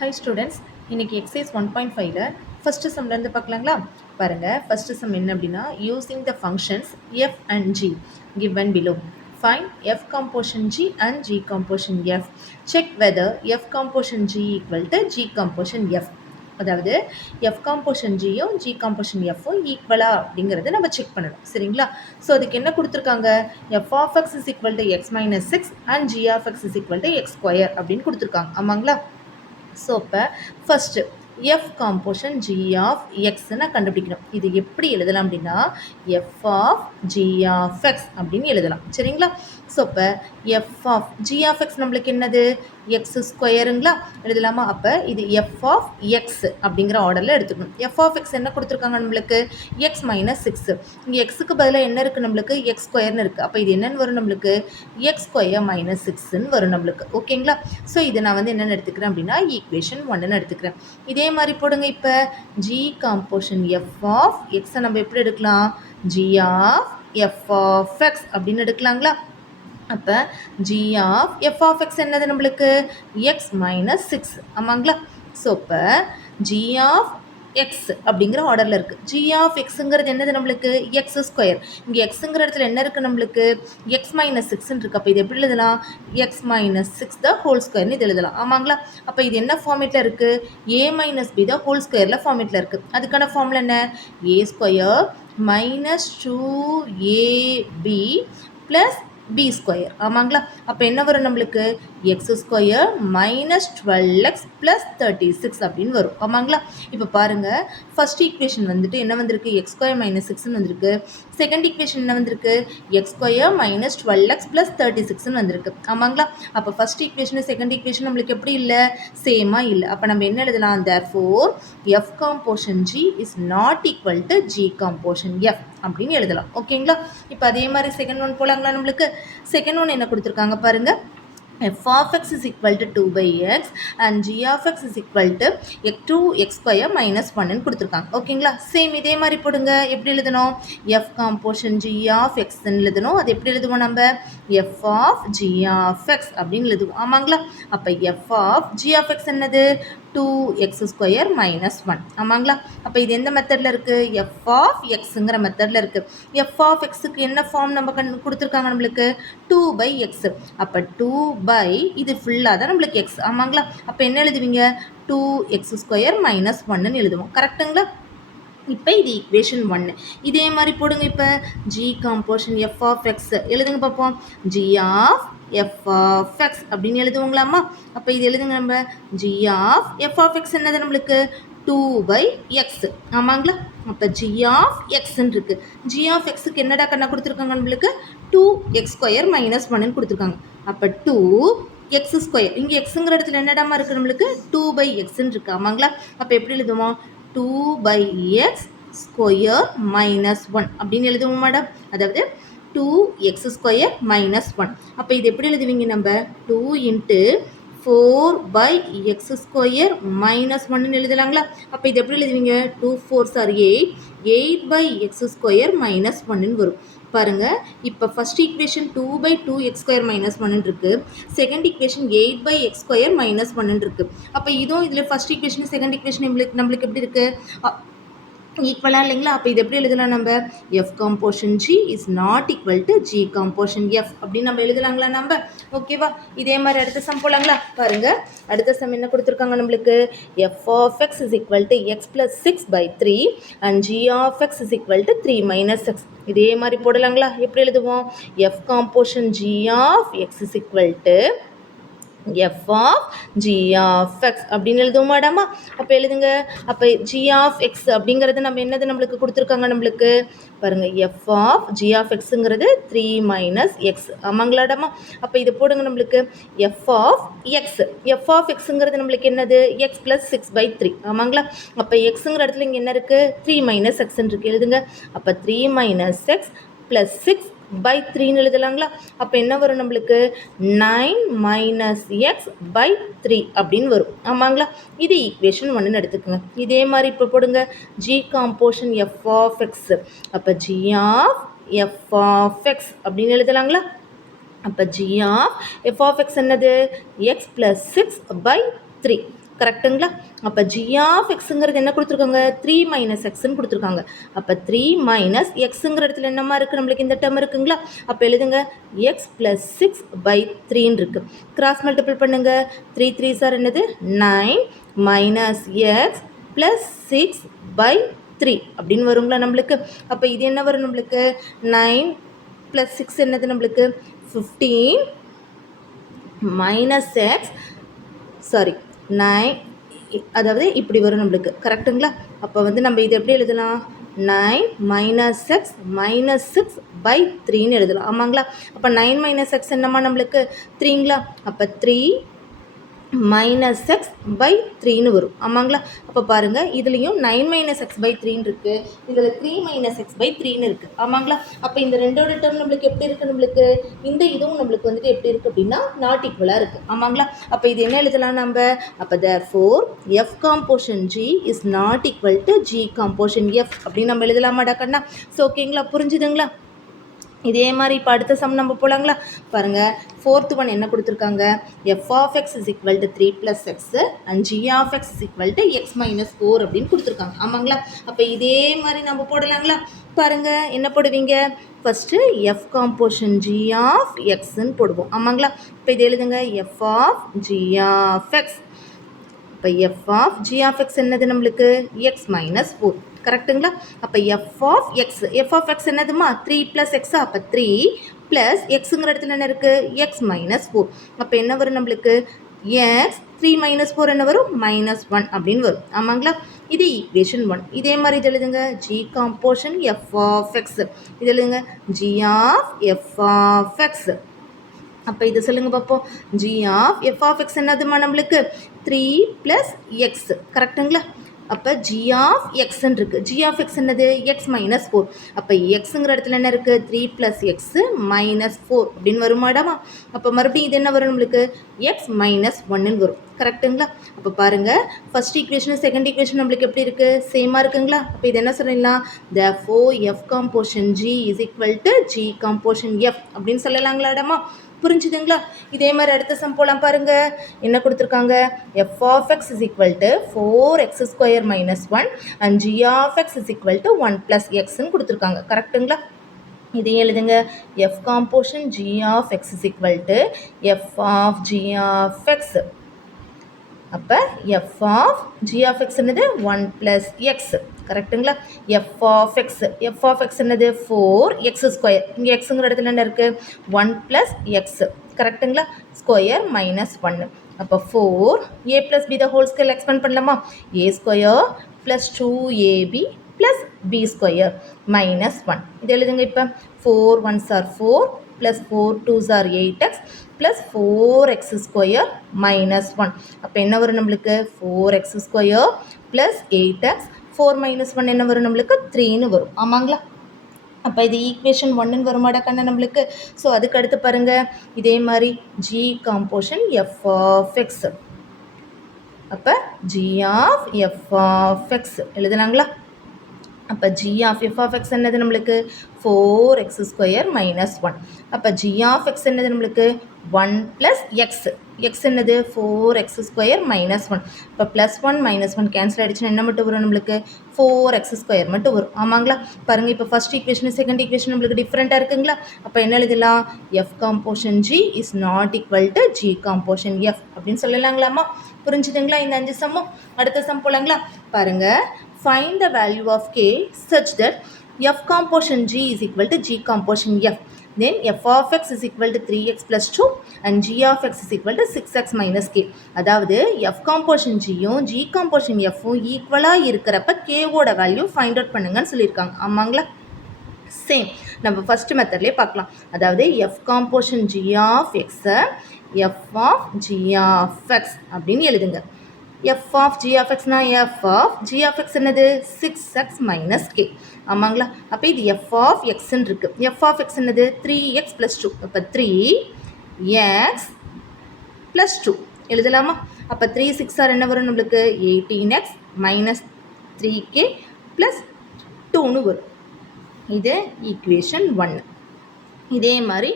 Hi students, இன்னைக்கு exercise 1.5ல first sumல இருந்து பார்க்கலாங்களா? பாருங்க first sum என்ன அப்படின்னா using the functions f and g given below. Find f composition g and g composition f. Check whether f composition g equal to g composition f. அதாவது f composition gயும் g composition fவும் ஈக்குவலா அப்படிங்கிறத நம்ம check பண்ணணும் சரிங்களா? So அதுக்கு என்ன கொடுத்துருக்காங்க f of x is equal to x minus 6 and g of x is equal to x square அப்படின்னு கொடுத்துருக்காங்க ஆமாங்களா? ஸோ இப்போ first f composition G of எக்ஸ்ன்னு கண்டுபிடிக்கணும். இது எப்படி எழுதலாம் அப்படின்னா f of g of X அப்படின்னு எழுதலாம் சரிங்களா? ஸோ இப்போ f of g of x நம்மளுக்கு என்னது எக்ஸ் ஸ்கொயருங்களா எழுதலாமா? அப்போ இது எஃப் ஆஃப் எக்ஸ் அப்படிங்கிற ஆர்டரில் எடுத்துக்கணும். எஃப் ஆஃப் எக்ஸ் என்ன கொடுத்துருக்காங்க நம்மளுக்கு எக்ஸ் மைனஸ் 6. இங்கே எக்ஸுக்கு பதிலாக என்ன இருக்குது நம்மளுக்கு எக்ஸ் ஸ்கொயர்னு இருக்குது. அப்போ இது என்னென்னு வரும் நம்மளுக்கு எக்ஸ் ஸ்கொயர் மைனஸ் 6ன்னு வரும் நம்மளுக்கு ஓகேங்களா? ஸோ இதை நான் வந்து என்னென்னு எடுத்துக்கிறேன் அப்படின்னா ஈக்குவேஷன் 1ன்னு எடுத்துக்கிறேன். இதே மாதிரி போடுங்க. இப்போ ஜி காம்போஷன் எஃப் ஆஃப் எக்ஸை நம்ம எப்படி எடுக்கலாம் G of F of X அப்படின்னு எடுக்கலாங்களா? அப்போ G of F of X என்னது நம்மளுக்கு எக்ஸ் மைனஸ் 6 ஆமாங்களா? ஸோ இப்போ ஜி ஆஃப் எக்ஸ் அப்படிங்கிற ஆர்டரில் இருக்குது. ஜி ஆஃப் எக்ஸுங்கிறது என்னது நம்மளுக்கு எக்ஸ் ஸ்கொயர். இங்கே எக்ஸுங்கிற இடத்துல என்ன இருக்குது நம்மளுக்கு எக்ஸ் மைனஸ் 6ன்னு இருக்குது. அப்போ இது எப்படி எழுதலாம் எக்ஸ் மைனஸ் 6 த ஹோல் ஸ்கொயர்னு இது எழுதலாம் ஆமாங்களா? அப்போ இது என்ன ஃபார்மேட்டில் இருக்குது a minus b the whole ஸ்கொயரில் ஃபார்மேட்டில் இருக்குது. அதுக்கான ஃபார்முலா என்ன a square minus 2ab plus b square ஆமாங்களா? அப்போ என்ன வரும் நம்மளுக்கு X square minus 12x plus 36 அப்படின்னு வரும் ஆமாங்களா? இப்போ பாருங்கள் ஃபர்ஸ்ட் ஈக்குவேஷன் வந்துட்டு என்ன வந்திருக்கு எக்ஸ் ஸ்கொயர் மைனஸ் 6ன்னு வந்திருக்கு. செகண்ட் ஈக்குவேஷன் என்ன வந்திருக்கு x square minus 12x plus 36ன்னு வந்திருக்கு ஆமாங்களா? அப்போ ஃபர்ஸ்ட் ஈக்குவேஷன் செகண்ட் ஈக்குவேஷன் நம்மளுக்கு எப்படி இல்லை சேமாக இல்லை. அப்போ நம்ம என்ன எழுதலாம் therefore F composition G is not equal to G composition F அப்படின்னு எழுதலாம் ஓகேங்களா? இப்போ அதே மாதிரி செகண்ட் ஒன் போலாங்களா? நம்மளுக்கு செகண்ட் ஒன் என்ன கொடுத்துருக்காங்க பாருங்க f of x is equal to 2 by x and g of x is equal to 2x square minus 1 ன்னு கொடுத்துருக்காங்க ஓகேங்களா? சேம் இதே மாதிரி போடுங்க. எப்படி எழுதணும் f composition g of x ன்னு எழுதணும். அது எப்படி எழுதுவோம் நம்ம f of g of x அப்படின்னு எழுதுவோம் ஆமாங்களா? அப்போ f of g of x என்னது 2x square minus 1 ஆமாங்களா? அப்போ இது எந்த மெத்தடில் இருக்குது f of xங்கிற மெத்தடில் இருக்குது. f of xக்கு என்ன ஃபார்ம் நம்ம கொடுத்துருக்காங்க நம்மளுக்கு 2 by x. அப்போ 2 by இது ஃபுல்லாக தான் நம்மளுக்கு x ஆமாங்களா? அப்போ என்ன எழுதுவீங்க 2x square minus 1ன்னு எழுதுவோம் கரெக்டுங்களா? இப்போ இது ஈக்குவேஷன் 1. இதே மாதிரி போடுங்க. இப்போ G composition F of X எழுதுங்க பார்ப்போம் G of F of X அப்படின்னு எழுதுவோங்களாம்மா? அப்போ இது எழுதுங்க நம்ம G of F of X என்னது நம்மளுக்கு 2 by x ஆமாங்களா? அப்போ ஜி ஆஃப் எக்ஸ்ன்னு இருக்குது. ஜி ஆஃப் எக்ஸுக்கு என்னடா கண்ணா கொடுத்துருக்காங்க நம்மளுக்கு 2x ஸ்கொயர் மைனஸ் 1ன்னு கொடுத்துருக்காங்க. அப்போ 2x ஸ்கொயர் இங்கே எக்ஸுங்கிற இடத்துல என்னடாமா இருக்குது நம்மளுக்கு 2 by xன்னு இருக்குது ஆமாங்களா? அப்போ எப்படி எழுதுவோம் 2 by x ஸ்கொயர் மைனஸ் 1 அப்படின்னு எழுதுவோம் மேடம். அதாவது 2x ஸ்கொயர் மைனஸ் 1. அப்போ இது எப்படி எழுதுவீங்க நம்ம 2 into 4 by x square minus 1ன்னு எழுதலாங்களா? அப்போ இது எப்படி எழுதுவீங்க 2 4s are 8 by x square minus 1ன்னு வரும் பாருங்க. இப்போ first equation 2 by 2x square minus 1 இருக்கு. Second equation 8 by x square minus 1 இருக்கு. அப்போ இதுவும் இதில் ஃபர்ஸ்ட் ஈக்குவேஷன் செகண்ட் ஈக்குவேஷன் நம்மளுக்கு எப்படி இருக்கு ஈக்குவலாக இல்லைங்களா? அப்போ இது எப்படி எழுதலாம் நம்ம F composition G is not equal to G composition F அப்படின்னு நம்ம எழுதலாங்களா நம்ம ஓகேவா? இதே மாதிரி அடுத்த சம் போலாங்களா? பாருங்க அடுத்த சம் என்ன கொடுத்துருக்காங்க நம்மளுக்கு F of X is equal to X plus 6 by 3 and G of X is equal to 3 minus X. இதே மாதிரி போடலாங்களா? எப்படி எழுதுவோம் F composition G of X is equal to f of g of x அப்படின்னு எழுதுவோம் மேடமா? அப்போ எழுதுங்க. அப்போ g of x அப்படிங்கிறது நம்ம என்னது நம்மளுக்கு கொடுத்துருக்காங்க நம்மளுக்கு பாருங்க f of g of xங்கிறது 3 மைனஸ் எக்ஸ் ஆமாங்களாடாமா? அப்போ இது போடுங்க நம்மளுக்கு f of x xங்கிறது நம்மளுக்கு என்னது x ப்ளஸ் 6 by 3 ஆமாங்களா? அப்போ எக்ஸுங்கிற இடத்துல இங்கே என்ன இருக்குது 3 மைனஸ் எக்ஸ்ன்னு இருக்குது எழுதுங்க. அப்போ 3 மைனஸ் எக்ஸ் ப்ளஸ் 6 by 3ன்னு எழுதலாங்களா? அப்போ என்ன வரும் நம்மளுக்கு 9 மைனஸ் எக்ஸ் பை 3 அப்படின்னு வரும் ஆமாங்களா? இது ஈக்குவேஷன் 1ன்னு எடுத்துக்கோங்க. இதே மாதிரி இப்போ போடுங்க g composition F of x. அப்போ G of F of X அப்படின்னு எழுதலாங்களா? அப்போ G of F of X என்னது எக்ஸ் ப்ளஸ் 6 by 3 கரெக்டுங்களா? அப்போ ஜி ஆஃப் எக்ஸுங்கிறது என்ன கொடுத்துருக்காங்க, 3 மைனஸ் எக்ஸ்ன்னு கொடுத்துருக்காங்க. அப்போ 3 மைனஸ் எக்ஸுங்கிற இடத்துல என்னமா இருக்குது, நம்மளுக்கு இந்த டேர்ம் இருக்குங்களா? அப்போ எழுதுங்க எக்ஸ் ப்ளஸ் 6/3 இருக்குது. கிராஸ் மல்டிபிள் பண்ணுங்க. 3 3s ஆர் என்னது 9 மைனஸ் எக்ஸ் ப்ளஸ் 6/3 அப்படின்னு வருங்களா நம்மளுக்கு? அப்போ இது என்ன வரும் நம்மளுக்கு, 9 + 6 என்னது நம்மளுக்கு 15 மைனஸ் எக்ஸ், சாரி 9, அதாவது இப்படி வரும் நம்மளுக்கு. கரெக்டுங்களா? அப்போ வந்து நம்ம இது எப்படி எழுதலாம், 9 மைனஸ் எக்ஸ் மைனஸ் 6/3ன்னு எழுதலாம். ஆமாங்களா? அப்போ 9 மைனஸ் எக்ஸ் என்னம்மா நம்மளுக்கு 3ங்களா? அப்போ 3 மைனஸ் எக்ஸ் பை 3ன்னு வரும். ஆமாங்களா? அப்போ பாருங்கள், இதுலேயும் 9 மைனஸ் எக்ஸ் பை 3ன்னு இருக்குது, இதில் 3 மைனஸ் எக்ஸ் பை 3ன்னு இருக்குது. ஆமாங்களா? அப்போ இந்த ரெண்டோட டேர்ம் நம்மளுக்கு எப்படி இருக்குது, நம்மளுக்கு இந்த இதுவும் நம்மளுக்கு வந்துட்டு எப்படி இருக்குது அப்படின்னா நாட் ஈக்குவலாக இருக்குது. ஆமாங்களா? அப்போ இது என்ன எழுதலாம் நம்ம, அப்போ therefore f composition g is not equal to g composition f அப்படின்னு நம்ம எழுதலாமாடா கண்ணா? ஸோ ஓகேங்களா, புரிஞ்சுதுங்களா? இதே மாதிரி இப்போ அடுத்த சம் நம்ம போகலாங்களா? பாருங்கள், 4th ஒன் என்ன கொடுத்துருக்காங்க, f of x is equal to 3 plus x and g of x is equal to x minus 4 அப்படின்னு கொடுத்துருக்காங்க. ஆமாங்களா? அப்போ இதே மாதிரி நம்ம போடலாங்களா? பாருங்கள், என்ன போடுவீங்க, first f composition g of xன்னு போடுவோம். ஆமாங்களா? இப்போ இது எழுதுங்க f of g of x. இப்போ f of g of x என்னது நம்மளுக்கு x minus 4. கரெக்டுங்களா? அப்போ f of x என்னதுமா 3 + x, அப்போ 3 ப்ளஸ் எக்ஸுங்கிற இடத்துல என்ன இருக்குது x minus 4. அப்போ என்ன வரும் நம்மளுக்கு x 3 minus 4 என்ன வரும் -1 அப்படின்னு வரும். ஆமாங்களா? இது ஈக்குவேஷன் 1. இதே மாதிரி இது எழுதுங்க g composition f of x. இது எழுதுங்க g of f of x. அப்போ இது சொல்லுங்கள் பார்ப்போம், g of f of x என்னதுமா நம்மளுக்கு 3 + x. கரெக்டுங்களா? அப்போ g of xன்னு இருக்குது, g of x என்னது x minus 4. அப்போ எக்ஸுங்கிற இடத்துல என்ன இருக்குது 3 + x minus 4 அப்படின்னு வருமாடாமா? அப்போ மறுபடியும் இது என்ன வரும் நம்மளுக்கு x minus 1ன்னு வரும். கரெக்டுங்களா? அப்போ பாருங்கள், ஃபர்ஸ்ட் ஈக்குவேஷன் செகண்ட் ஈக்குவேஷன் நம்மளுக்கு எப்படி இருக்குது, சேமாக இருக்குங்களா? அப்போ இது என்ன சொல்லலாம், therefore f composition g is equal to g composition f அப்படின்னு சொல்லலாங்களாடாமா? புரிஞ்சுதுங்களா? இதே மாதிரி அடுத்த சம் போலாம். பாருங்க, என்ன கொடுத்துருக்காங்க, f of x is equal to 4x² minus 1 and g of x is equal to 1 plus xன்னு கொடுத்துருக்காங்க. கரெக்டுங்களா? இதையும் எழுதுங்க, f composition g of x is equal to f of g of x. அப்போ f of g of x என்னது 1 plus x. கரெக்டுங்களா? f of x என்னது 4x². இங்கே எக்ஸுங்கிற இடத்துல என்ன இருக்குது 1 plus x. கரெக்டுங்களா? Square minus 1. அப்போ 4a plus b the whole square expand பண்ணலாமா, a² plus 2ab plus b² minus 1. இது எழுதுங்க. இப்போ 4 1s are 4 plus 4 2s are 8x plus 4x² minus 1. அப்போ என்ன வரும் நம்மளுக்கு 4x² plus 8x, 4 minus 1 என்ன வரும் நம்மளுக்கு 3ன்னு வரும். ஆமாங்களா? அப்போ இது ஈக்குவேஷன் 1ன்னு வருமாடா கண்ணா நம்மளுக்கு? ஸோ அதுக்கு அடுத்து பாருங்கள், இதே மாதிரி g composition f of x. அப்போ g of f of x எழுதுனாங்களா? அப்போ g of f of x என்னது நம்மளுக்கு 4x² minus 1. அப்போ g of x என்னது நம்மளுக்கு 1 plus x. x என்னது 4x² minus 1. இப்போ +1 -1 கேன்சல் ஆகிடுச்சுன்னா என்ன மட்டும் வரும் நம்மளுக்கு 4x² மட்டும் வரும். ஆமாங்களா? பாருங்கள், இப்போ ஃபஸ்ட் ஈக்குவேஷன் செகண்ட் ஈக்குவேஷன் நம்மளுக்கு டிஃப்ரெண்ட்டாக இருக்குங்களா? அப்போ என்ன எழுதலாம், f composition g is not equal to g composition f அப்படின்னு சொல்லலாங்களாமா? புரிஞ்சுதுங்களா இந்த 5 சம்மும்? அடுத்த சம் போலாங்களா? பாருங்கள், find the value of k such that f composition g is equal to g composition f. Then f of x is equal to 3x plus 2 and g of x is equal to 6x minus k. அதாவது f composition gயும் g composition fவும் ஈக்குவலாக இருக்கிறப்ப k-ஓட value find out பண்ணுங்கன்னு சொல்லியிருக்காங்க. ஆமாங்களா? Same நம்ம first மெத்தட்லேயே பார்க்கலாம். அதாவது f composition g of x f of g of x அப்படின்னு எழுதுங்க. f of g of x னா f of g of x என்னது 6x minus k. ஆமாங்களா? அப்போ இது f of x ன்னு இருக்குது. f of x என்னது 3x plus 2. அப்போ 3x plus 2 எழுதலாமா? அப்போ 3 6 ஆர் என்ன வரும் நம்மளுக்கு 18x minus 3k plus 2ன்னு வரும். இது ஈக்குவேஷன் 1. இதே மாதிரி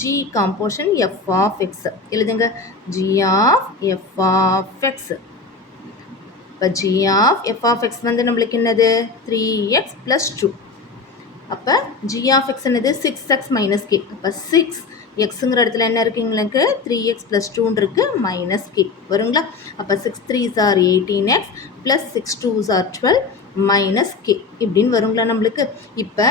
g composition f of x எழுதுங்க. g of f of x. இப்போ g of f of x வந்து நம்மளுக்கு என்னது 3x + 2. அப்போ g ஆஃப் x என்னது 6x - k. அப்போ 6xங்கிற இடத்துல என்ன இருக்குது எங்களுக்கு 3x + 2 இருக்குது -k வருங்களா. அப்போ 6 3s are 18x + 6 2s are 12 - k இப்படின்னு வருங்களா நம்மளுக்கு. இப்போ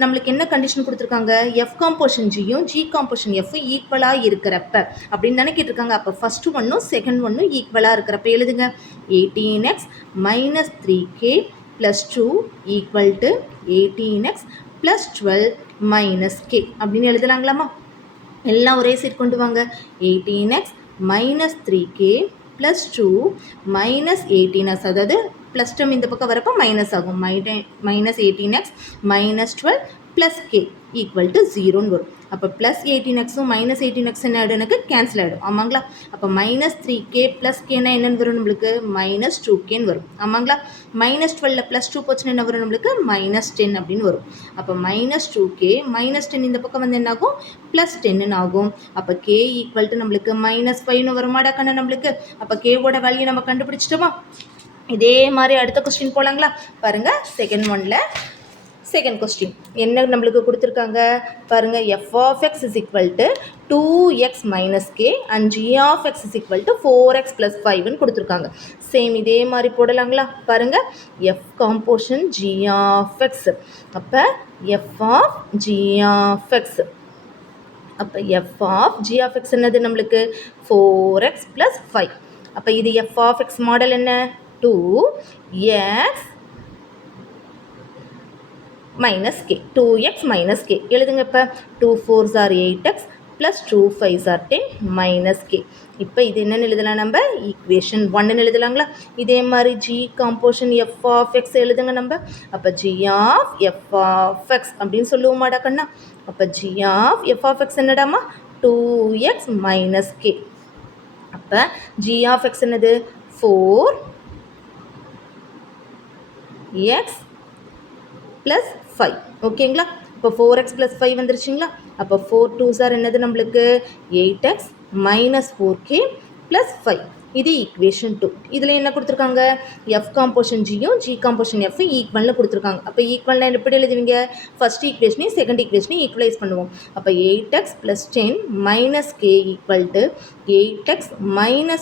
நம்மளுக்கு என்ன கண்டிஷன் கொடுத்துருக்காங்க, எஃப் காம்போஷன் ஜியும் ஜி காம்போஷன் எஃப்பும் ஈக்குவலாக இருக்கிறப்ப அப்படின்னு தானே கேட்டிருக்காங்க. அப்போ ஃபஸ்ட்டு ஒன்றும் செகண்ட் ஒன்றும் ஈக்குவலாக இருக்கிறப்ப எழுதுங்க. 18x - 3k + 2 = 18x + 12 - k அப்படின்னு எழுதலாங்களாமா. எல்லாம் ஒரே சைடு கொண்டு வாங்க. 18x - 3k + 2 - 18x, அதாவது ப்ளஸ் டேர்ம் இந்த பக்கம் வரப்போ மைனஸ் ஆகும். -18x - 12 + k = 0ன்னு வரும். அப்போ +18xம் -18x என்ன ஆகிடும், எனக்கு கேன்சல் ஆகிடும். ஆமாங்களா. அப்போ -3k + k என்னென்னு வரும் நம்மளுக்கு -2kன்னு வரும். ஆமாங்களா. -12ல் +2 போச்சுன்னா என்ன வரும் நம்மளுக்கு -10 அப்படின்னு வரும். அப்போ -2k -10 இந்த பக்கம் வந்து என்ன ஆகும் +10ன்னு ஆகும். அப்போ k = நம்மளுக்கு -5ன்னு வருமாடா கண்ணா நம்மளுக்கு. அப்போ கேவோட வேல்யூ நம்ம கண்டுபிடிச்சிட்டோமா. இதே மாதிரி அடுத்த கொஸ்டின் போகலாங்களா. பாருங்கள் செகண்ட் ஒன்ல செகண்ட் கொஸ்டின் என்ன நம்மளுக்கு கொடுத்துருக்காங்க பாருங்கள். f of x = 2x - k and g of x = 4x + 5ன்னு கொடுத்துருக்காங்க. சேம் இதே மாதிரி போடலாங்களா. பாருங்கள் f காம்போஷன் g of x. அப்போ f of g of x. அப்போ f of g of x என்னது நம்மளுக்கு 4x + 5. அப்போ இது f of x மாடல் என்ன 2x - k. 2x - k எழுதுங்க. இப்போ 2 4s are 8x + 2 5s are 10 - k. இப்போ இது என்னென்னு எழுதலாம், நம்ம ஈக்குவேஷன் 1ன்னு எழுதலாங்களா. இதே மாதிரி g காம்போஷன் f of x எழுதுங்க நம்ம. அப்போ g of f of x அப்படின்னு சொல்லுவோமாடா கண்ணா. அப்போ g of f of x என்னடாமா 2x - k. அப்போ g of x என்னது 4x + 5 ஓகேங்களா. இப்போ 4x + 5 வந்துருச்சுங்களா. அப்போ 4 2s are என்னது நம்மளுக்கு 8x - 4k + 5. இது ஈக்குவேஷன் 2. இதில் என்ன கொடுத்துருக்காங்க, எஃப் காம்போஷன் ஜியும் ஜி காம்போஷன் எஃப்பும் ஈக்குவல்னு கொடுத்துருக்காங்க. அப்போ ஈக்குவல்னா எப்படி எழுதுவீங்க, ஃபஸ்ட் ஈக்குவேஷனையும் செகண்ட் ஈக்குவேஷனையும் ஈக்குவலைஸ் பண்ணுவோம். அப்போ 8x + 10 - k = 8x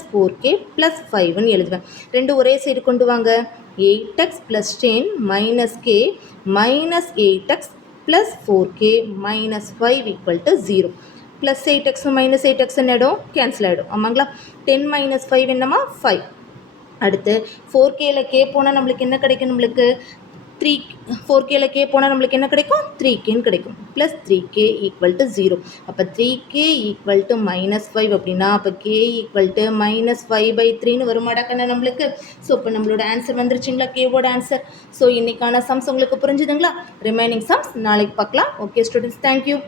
- 4k + 5ன்னு எழுதுவேன். ரெண்டு ஒரே சைடு கொண்டு வாங்க. 8x + 10 - k - 8x + 4k - 5 = 0. +8x -8x என்னடும் cancel ஆகிடும். ஆமாங்களா. 10 - 5 என்னம்மா 5. அடுத்து 4kல k போனால் நம்மளுக்கு என்ன கிடைக்கும், நம்மளுக்கு 3 4kல k போனால் நம்மளுக்கு என்ன கிடைக்கும் 3kன்னு கிடைக்கும். +3k = 0. அப்போ 3k = -5 அப்படின்னா அப்போ k = -5/3ன்னு வருமாடாக்கண்ணா நம்மளுக்கு. ஸோ இப்போ நம்மளோட ஆன்சர் வந்துருச்சுங்களா, கேவோட ஆன்சர். ஸோ இன்றைக்கான சம்ஸ் உங்களுக்கு புரிஞ்சுதுங்களா. ரிமைனிங் சம்ஸ் நாளைக்கு பார்க்கலாம். Okay students, thank you.